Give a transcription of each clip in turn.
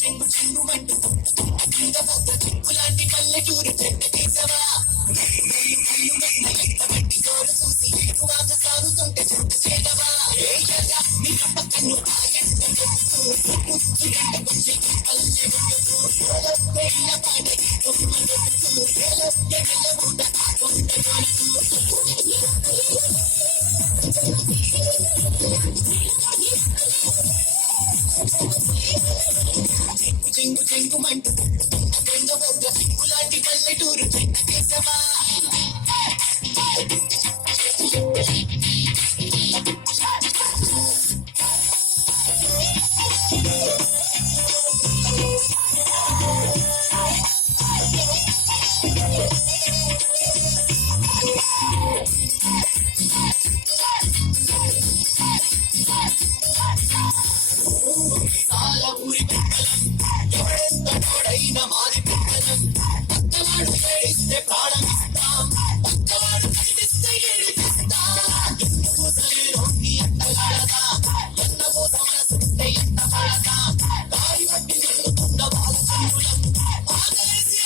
చెంగు చెంగుమంటూ పులాంటి పల్లెటూరు కేశవా. ఊరి పిక్కలం ఎవడెంత తోడైన మారి పిక్కలం పక్కవాడు ఏడిస్తే ప్రాణం ఇస్తాం, పక్కవాడు కనిపిస్తే ఏడిపిస్తాం. ఎన్ను పూసలే రోగి ఎంతగాడదా, ఎన్న పూస మనసుంటే ఎంత పడదా. దారి పట్టి నిలుతున్న బాల చంద్రులం ఆగలేసి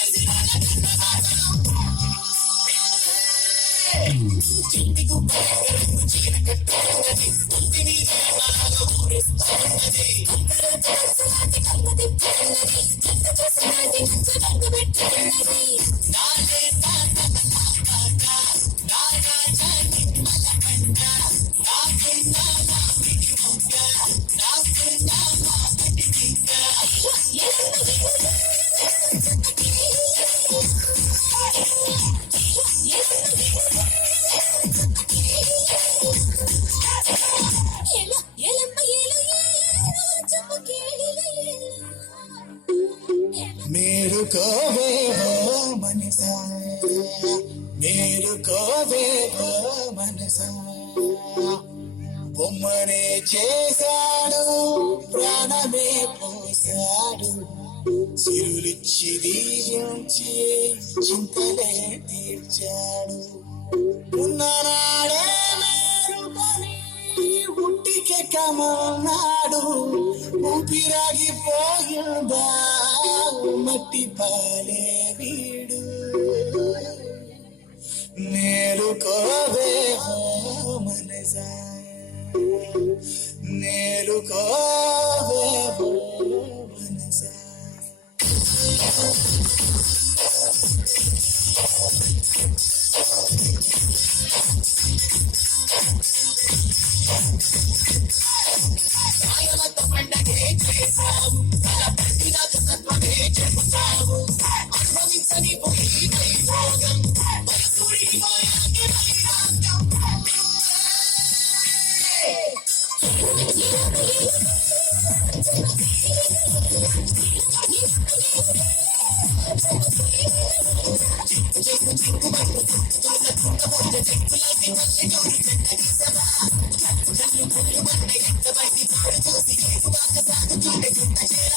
చింటి గుబ్బలు చీర కట్టుకున్నది ఒంటి మీద నాలో ఊరేస్తున్నది. మేలుకోవే ఓ మనసా, మేలుకోవే ఓ మనసా. బొమ్మనే చేశాడు ప్రాణమే పోశాడు, సిరులిచ్చి దీవించి చింతలే తీర్చాడు. ఉన్ననాడే మేలుకొని ఉట్టికెక్కమన్నాడు, ఊపిరాగిపోయిందా మట్టి పాలే వీడు. మేలుకోవే ఓ మనసా, మేలుకోవే ఓ మనసా. పండగే చేశావు, తల పట్టిన తత్వమే చెబుతావు. అనుభవించని పోయి వైభోగం వయసూడికి పోయాకే వైరాగ్యం. చెంగు